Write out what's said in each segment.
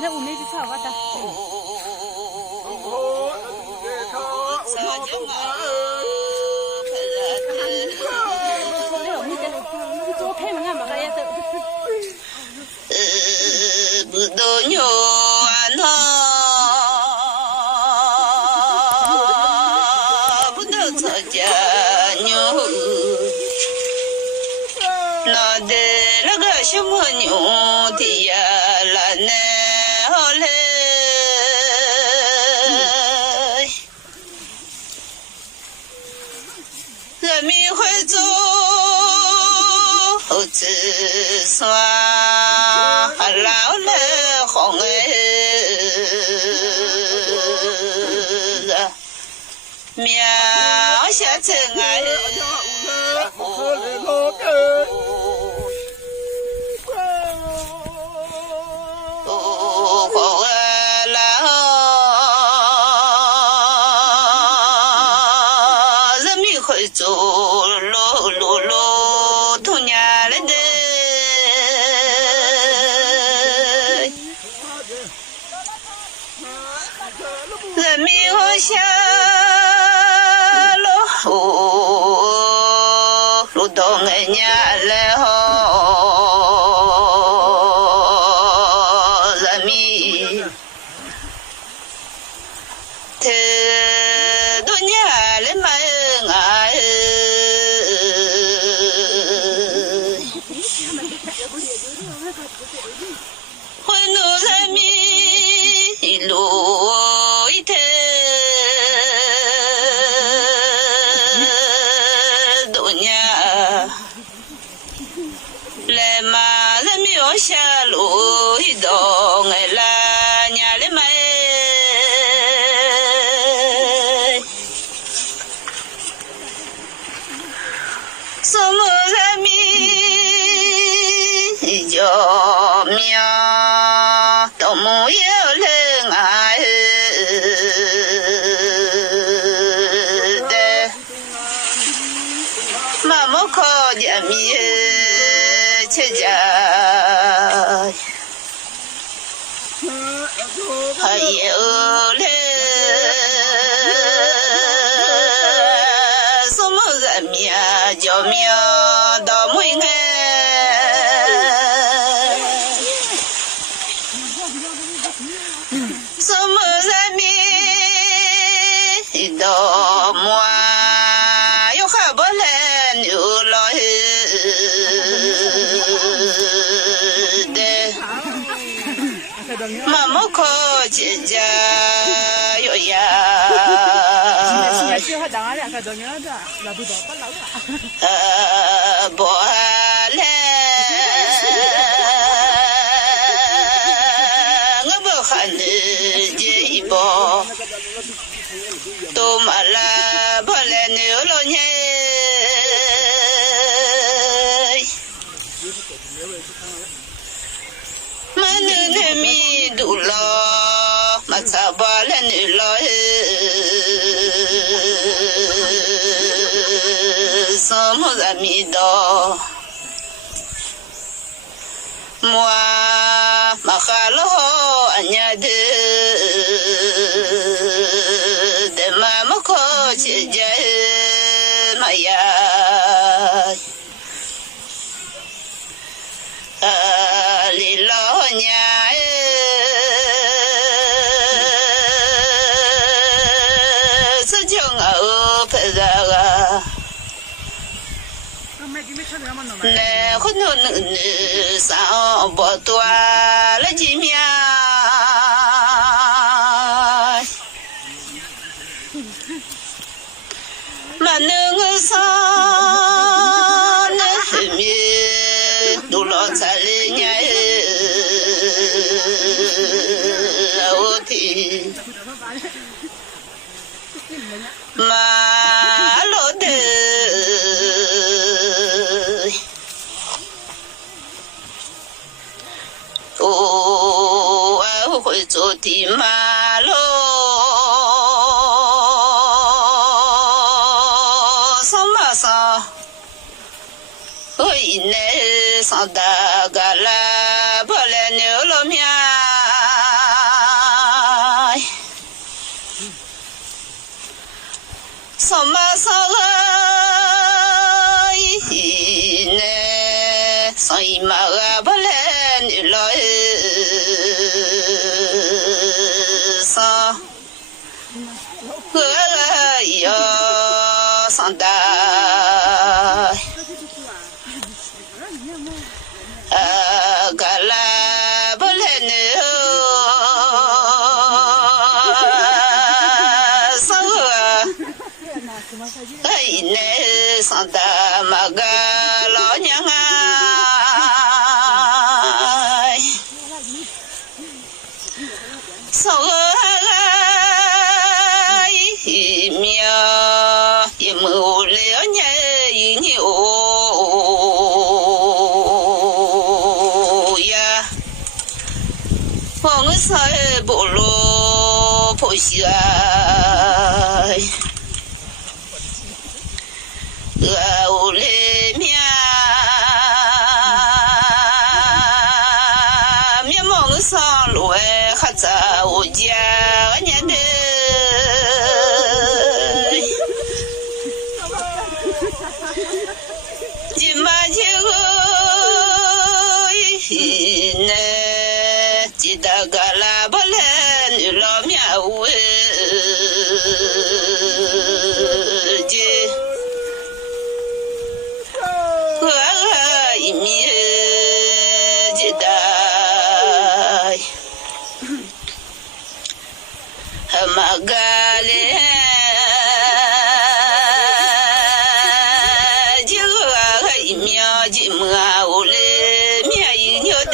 那我没去查过的。不都牛啊不都吵架牛，那的那个什么牛的呀啦呢好嘞，人民会做好子算。老了红哎，苗下尘哎，红啊老，人民会做路同样的。人民我下路东哎呀来吼，人民这多年来嘛啊，欢怒人民路。下路一动哎啦，伢嘞买，什么人民叫苗都没有人爱的，妈妈靠家米吃家。还有嘞，什么人民叫命到没爱，什么人民到没有还不来牛老妈妈可姐姐有呀，不来，我不喊你这一波，都马了不来牛老年。那米多了，马查巴了你了，什么人米多？马哈罗安呀的妈妈可姐姐妈呀。里老娘是叫我陪着个，那很多女上不多了几面，嘛能上那后面。都老在里面，我听马路的，我会走的马路，上马上，我一来。上大嘎啦个不来你老上，我要上大。个啦不来你上个，哎呢上大嘛个老娘啊，上个一秒一亩两年一年我啥也不落不下，我里面面梦上路哎，还在我家年的，今嘛就呢。记得个啦不来女老苗喂，我一米记得，马个嘞，就我一米几么我嘞面一牛的。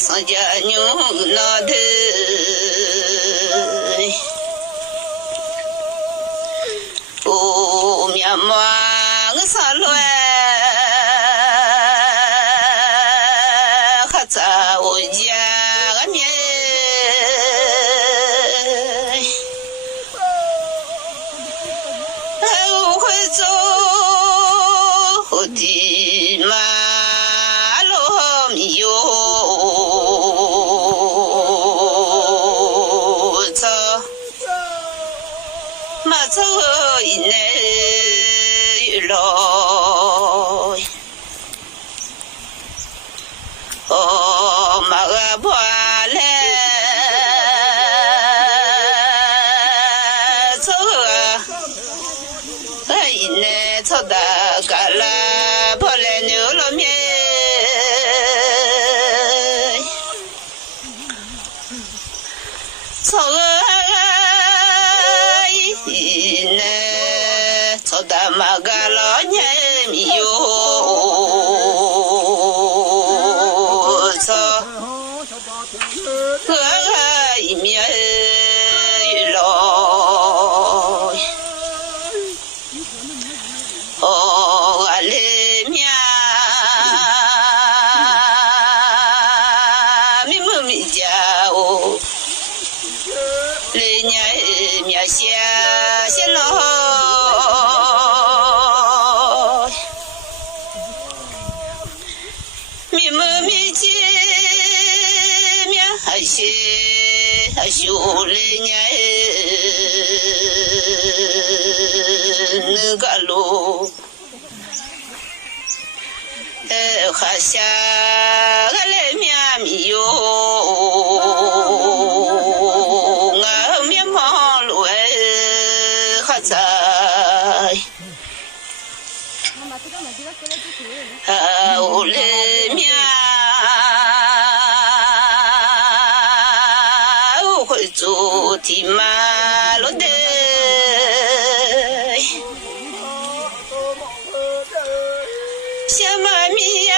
上家牛那的，哦，面膜我上来，还在我家个面，我会走的马路没有。走一内来，哦，马个不来，走一内走的个啦，不来牛肉面，走走的马个老年没有走，我一面来，哦，我里面没么没家哦，里面面下先老。mi mơ mi chi mía hay le nya nữ cả lô khá xa gà le mía mi yo ngà mía mò lô khá dài le mía hội chủ thì mà lô đê xa mà mía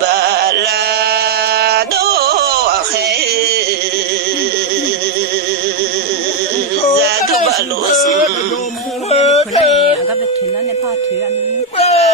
bà la đô khê ra tu bà lô sừng 그래 아까 그 뒤에 파트